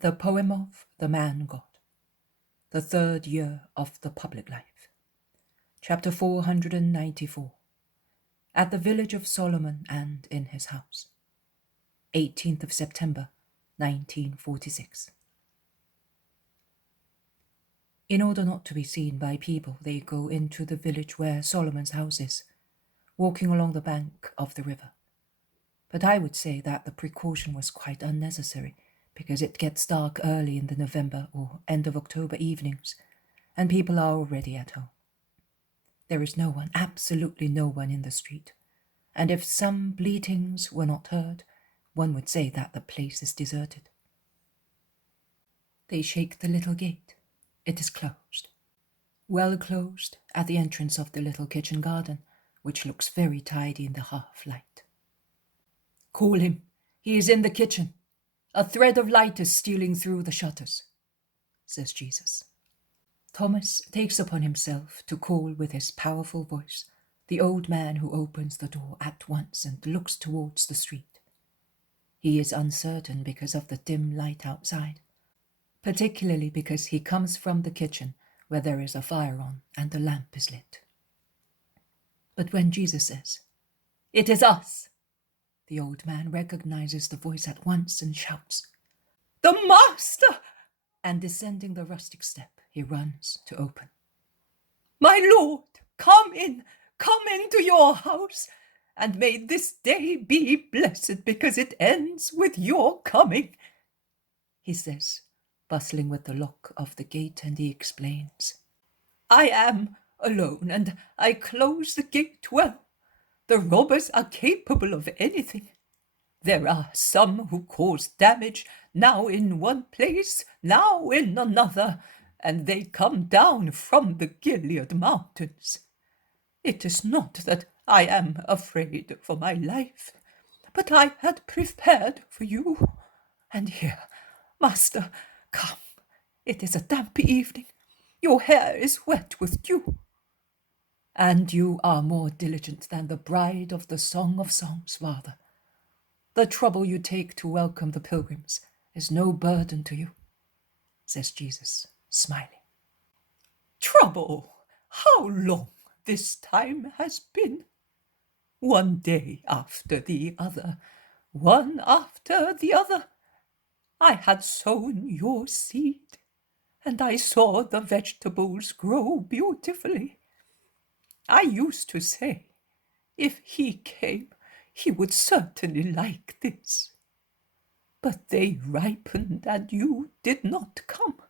The Poem of the Man-God, the third year of the public life. Chapter 494. At the village of Solomon and in his house. 18th of September, 1946. In order not to be seen by people, they go into the village where Solomon's house is, walking along the bank of the river. But I would say that the precaution was quite unnecessary, because it gets dark early in the November or end of October evenings, and people are already at home. There is no one, absolutely no one in the street, and if some bleatings were not heard, one would say that the place is deserted. They shake the little gate. It is closed. Well closed at the entrance of the little kitchen garden, which looks very tidy in the half-light. "Call him. He is in the kitchen. A thread of light is stealing through the shutters," says Jesus. Thomas takes upon himself to call with his powerful voice the old man who opens the door at once and looks towards the street. He is uncertain because of the dim light outside, particularly because he comes from the kitchen where there is a fire on and the lamp is lit. But when Jesus says, "It is us," the old man recognizes the voice at once and shouts, "The Master!" And descending the rustic step, he runs to open. "My Lord, come into your house, and may this day be blessed because it ends with your coming," he says, bustling with the lock of the gate, and he explains, "I am alone, and I close the gate well. The robbers are capable of anything. There are some who cause damage, now in one place, now in another, and they come down from the Gilead mountains. It is not that I am afraid for my life, but I had prepared for you. And here, Master, come. It is a damp evening. Your hair is wet with dew. And you are more diligent than the bride of the Song of Songs, Father. The trouble you take to welcome the pilgrims is no burden to you," says Jesus, smiling. "Trouble? How long this time has been! One day after the other, one after the other. I had sown your seed, and I saw the vegetables grow beautifully. I used to say, if he came, he would certainly like this. But they ripened, and you did not come.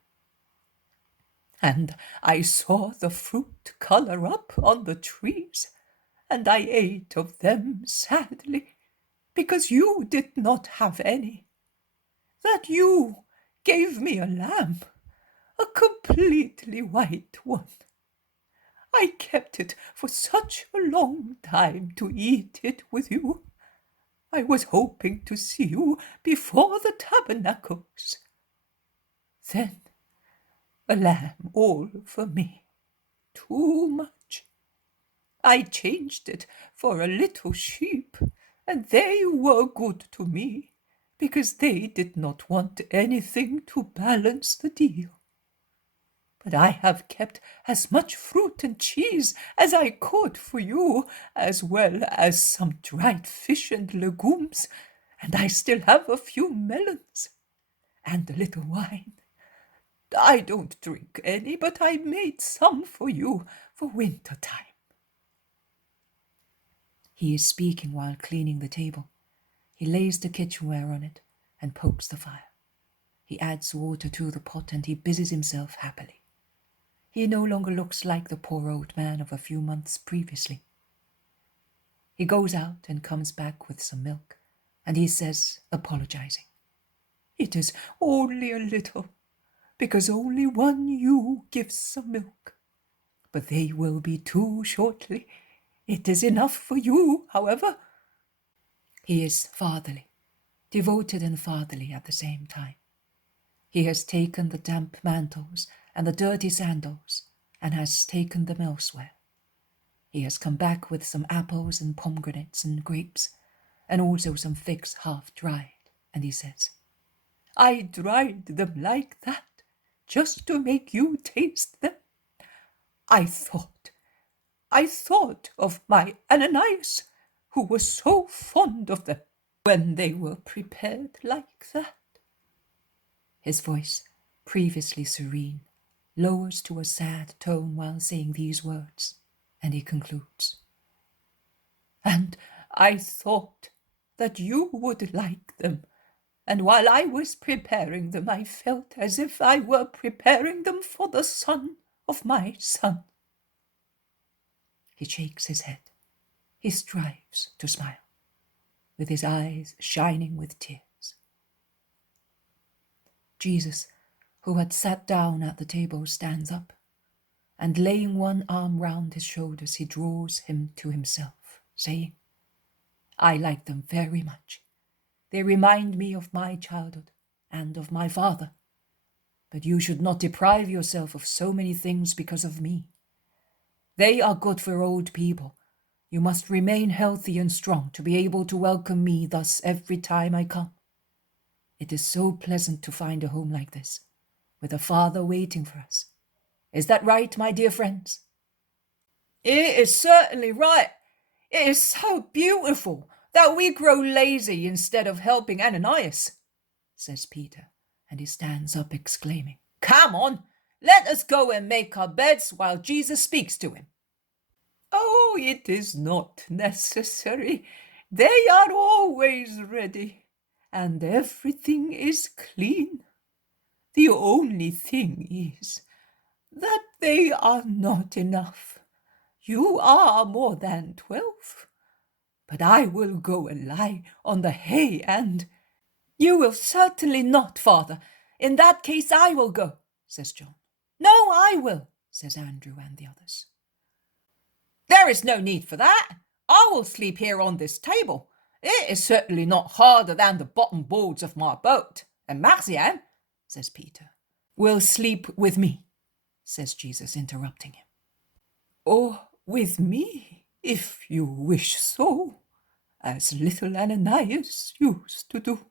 And I saw the fruit color up on the trees, and I ate of them sadly, because you did not have any. That you gave me a lamb, a completely white one. I kept it for such a long time to eat it with you. I was hoping to see you before the tabernacles. Then a lamb all for me. Too much. I changed it for a little sheep, and they were good to me, because they did not want anything to balance the deal. But I have kept as much fruit and cheese as I could for you, as well as some dried fish and legumes, and I still have a few melons, and a little wine. I don't drink any, but I made some for you for winter time." He is speaking while cleaning the table. He lays the kitchenware on it and pokes the fire. He adds water to the pot, and he busies himself happily. He no longer looks like the poor old man of a few months previously. He goes out and comes back with some milk, and he says, apologizing, "It is only a little, because only one ewe gives some milk. But they will be two shortly. It is enough for you, however." He is fatherly, devoted and fatherly at the same time. He has taken the damp mantles and the dirty sandals, and has taken them elsewhere. He has come back with some apples and pomegranates and grapes, and also some figs half dried, and he says, I dried them like that, just to make you taste them. I thought of my Ananias, who was so fond of them when they were prepared like that." His voice, previously serene, lowers to a sad tone while saying these words, and he concludes, "And I thought that you would like them, and while I was preparing them, I felt as if I were preparing them for the son of my son." He shakes his head. He strives to smile, with his eyes shining with tears. Jesus, who had sat down at the table, stands up, and laying one arm round his shoulders, he draws him to himself, saying, "I like them very much. They remind me of my childhood and of my father. But you should not deprive yourself of so many things because of me. They are good for old people. You must remain healthy and strong to be able to welcome me thus every time I come. It is so pleasant to find a home like this, with a father waiting for us. Is that right, my dear friends?" "It is certainly right. It is so beautiful that we grow lazy instead of helping Ananias," says Peter, and he stands up exclaiming, "Come on, let us go and make our beds while Jesus speaks to him." "Oh, it is not necessary. They are always ready, and everything is clean. The only thing is that they are not enough. You are more than 12. But I will go and lie on the hay and—" "You will certainly not, Father. In that case I will go," says John. "No, I will," says Andrew and the others. "There is no need for that. I will sleep here on this table. It is certainly not harder than the bottom boards of my boat. And Marcian," says Peter. "Will sleep with me," says Jesus, interrupting him. "Or with me, if you wish so, as little Ananias used to do,"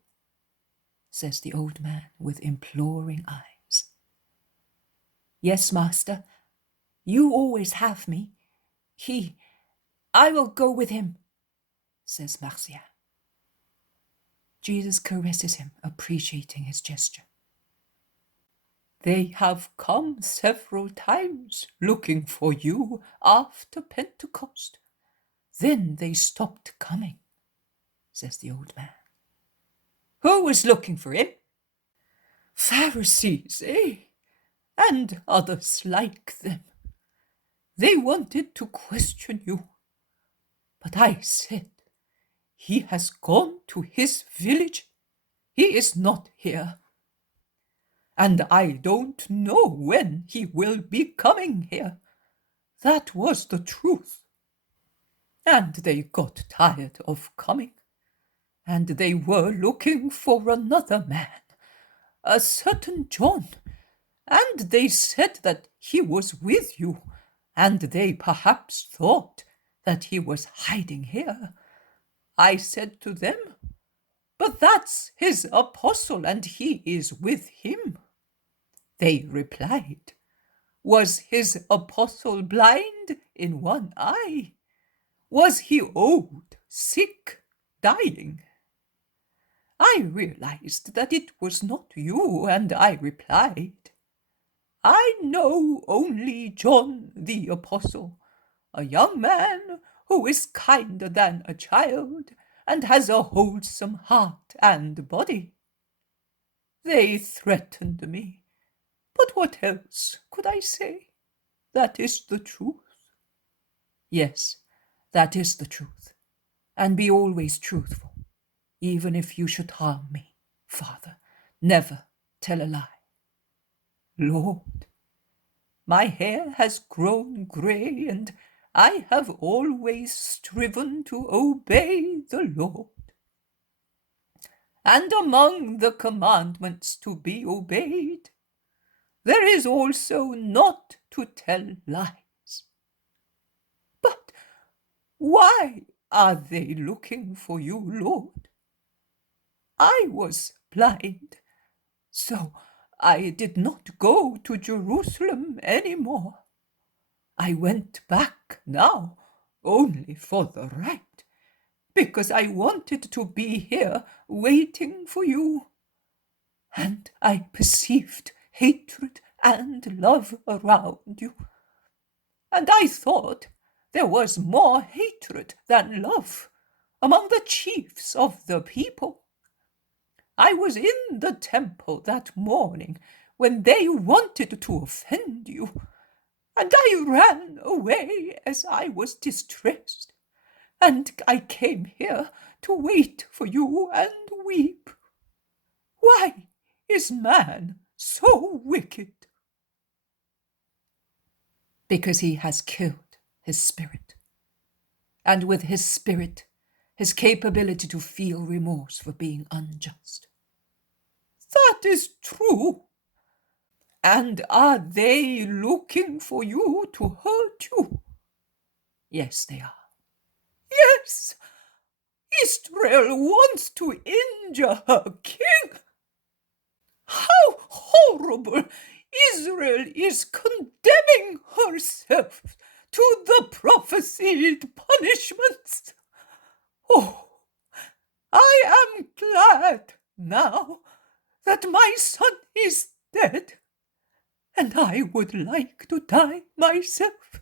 says the old man with imploring eyes. "Yes, master, you always have me. I will go with him," says Marcia. Jesus caresses him, appreciating his gesture. "They have come several times looking for you after Pentecost. Then they stopped coming," says the old man. "Who was looking for him?" "Pharisees, and others like them. They wanted to question you. But I said, 'He has gone to his village. He is not here. And I don't know when he will be coming here.' That was the truth. And they got tired of coming, and they were looking for another man, a certain John, and they said that he was with you, and they perhaps thought that he was hiding here. I said to them, 'But that's his apostle, and he is with him.' They replied, 'Was his apostle blind in one eye? Was he old, sick, dying?' I realized that it was not you, and I replied, 'I know only John the Apostle, a young man who is kinder than a child and has a wholesome heart and body.' They threatened me, but what else could I say? That is the truth." "Yes, that is the truth, and be always truthful, even if you should harm me, Father. Never tell a lie." "Lord, my hair has grown grey, and I have always striven to obey the Lord. And among the commandments to be obeyed, there is also not to tell lies. But why are they looking for you, Lord? I was blind, So I did not go to Jerusalem any more. I went back now only for the rite, because I wanted to be here waiting for you. And I perceived hatred and love around you. And I thought there was more hatred than love among the chiefs of the people. I was in the temple that morning when they wanted to offend you, and I ran away as I was distressed, and I came here to wait for you and weep. Why is man so wicked? Because he has killed his spirit, and with his spirit, his capability to feel remorse for being unjust. That is true. And are they looking for you to hurt you? Yes, they are. Yes, Israel wants to injure her king. How horrible! Israel is condemning herself to the prophesied punishments. Oh, I am glad now that my son is dead, and I would like to die myself,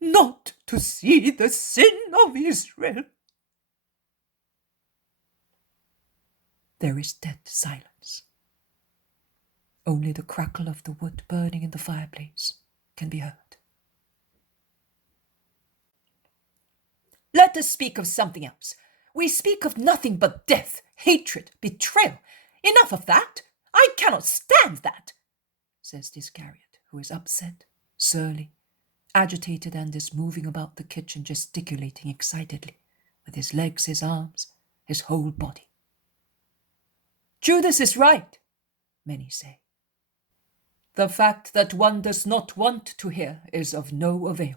not to see the sin of Israel. There is dead silence. Only the crackle of the wood burning in the fireplace can be heard. Let us speak of something else. We speak of nothing but death, hatred, betrayal. Enough of that. I cannot stand that, says Iscariot, who is upset, surly, agitated, and is moving about the kitchen, gesticulating excitedly, with his legs, his arms, his whole body. Judas is right, many say. The fact that one does not want to hear is of no avail.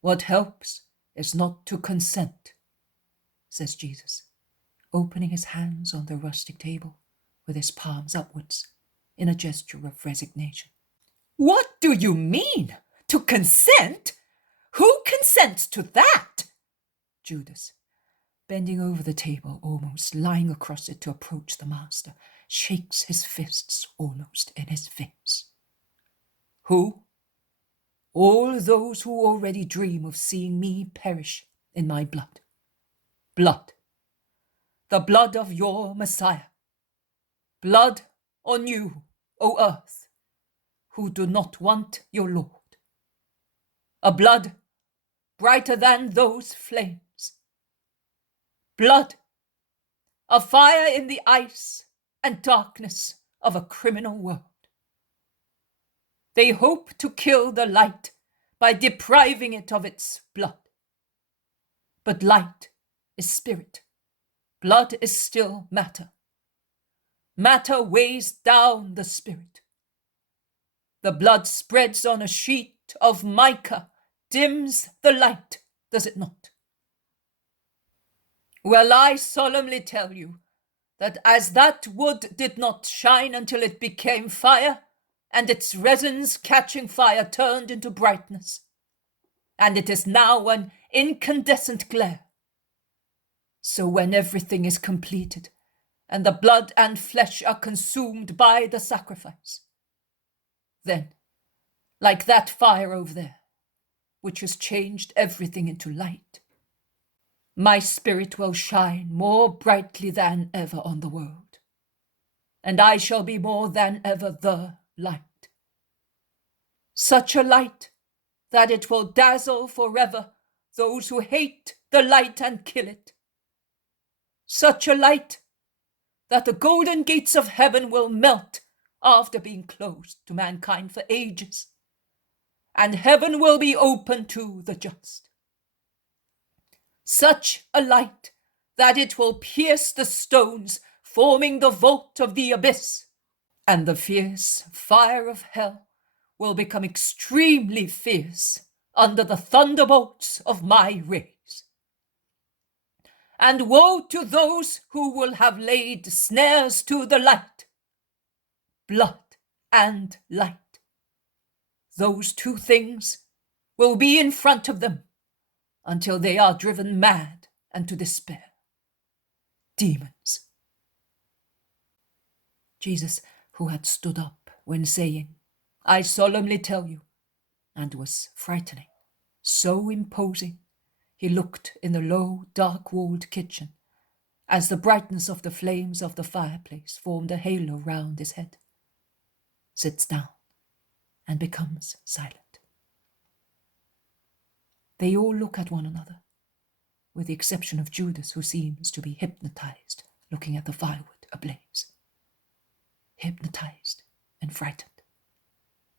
What helps is not to consent, says Jesus, opening his hands on the rustic table with his palms upwards in a gesture of resignation. What do you mean? To consent? Who consents to that? Judas, bending over the table, almost lying across it to approach the master, shakes his fists almost in his face. Who? All those who already dream of seeing me perish in my blood. Blood. The blood of your Messiah. Blood on you, O earth, who do not want your Lord. A blood brighter than those flames. Blood, a fire in the ice and darkness of a criminal world. They hope to kill the light by depriving it of its blood. But light is spirit. Blood is still matter. Matter weighs down the spirit. The blood spreads on a sheet of mica, dims the light, does it not? Well, I solemnly tell you that as that wood did not shine until it became fire, and its resins catching fire turned into brightness, and it is now an incandescent glare, so when everything is completed, and the blood and flesh are consumed by the sacrifice, then, like that fire over there, which has changed everything into light, my spirit will shine more brightly than ever on the world, and I shall be more than ever the light. Such a light that it will dazzle forever those who hate the light and kill it. Such a light that the golden gates of heaven will melt after being closed to mankind for ages, and heaven will be open to the just. Such a light that it will pierce the stones forming the vault of the abyss, and the fierce fire of hell will become extremely fierce under the thunderbolts of my rays. And woe to those who will have laid snares to the light, blood and light. Those two things will be in front of them until they are driven mad and to despair. Demons. Jesus, who had stood up when saying, "I solemnly tell you," and was frightening, so imposing, he looked in the low, dark-walled kitchen as the brightness of the flames of the fireplace formed a halo round his head, sits down and becomes silent. They all look at one another, with the exception of Judas, who seems to be hypnotized, looking at the firewood ablaze. Hypnotized and frightened.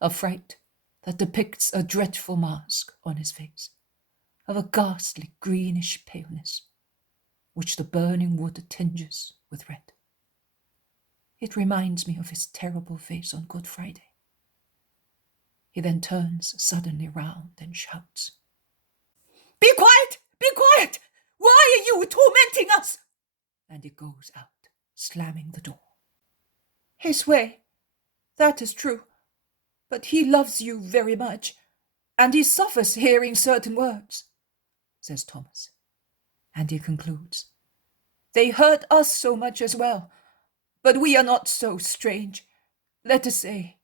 A fright that depicts a dreadful mask on his face, of a ghastly greenish paleness, which the burning wood tinges with red. It reminds me of his terrible face on Good Friday. He then turns suddenly round and shouts, "Be quiet! Be quiet! Why are you tormenting us?" And he goes out, slamming the door. "His way, that is true, but he loves you very much, and he suffers hearing certain words," says Thomas. And he concludes, "They hurt us so much as well, but we are not so strange. Let us say,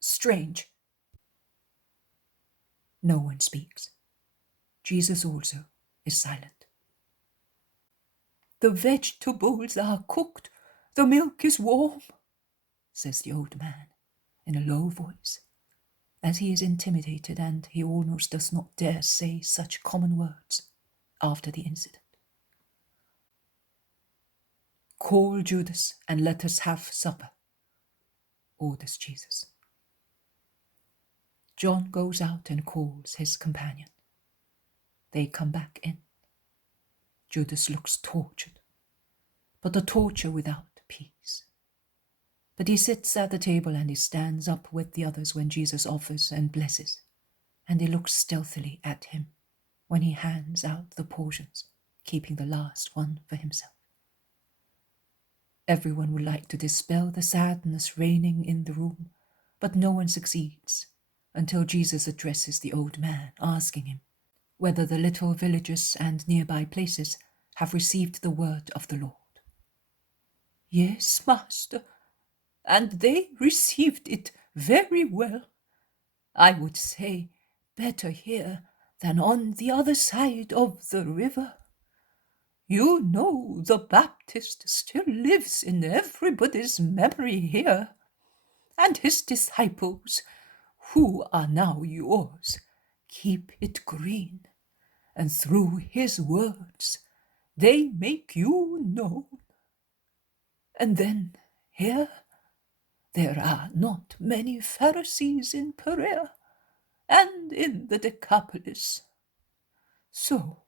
strange." No one speaks. Jesus also is silent. "The vegetables are cooked, the milk is warm," says the old man in a low voice, as he is intimidated and he almost does not dare say such common words after the incident. "Call Judas and let us have supper," orders Jesus. John goes out and calls his companion. They come back in. Judas looks tortured, but a torture without peace. But he sits at the table and he stands up with the others when Jesus offers and blesses, and he looks stealthily at him when he hands out the portions, keeping the last one for himself. Everyone would like to dispel the sadness reigning in the room, but no one succeeds until Jesus addresses the old man, asking him whether the little villages and nearby places have received the word of the Lord. "Yes, Master, and they received it very well. I would say better here than on the other side of the river. You know the Baptist still lives in everybody's memory here, and his disciples, who are now yours, keep it green, and through his words they make you known. And then here there are not many Pharisees in Perea and in the Decapolis. So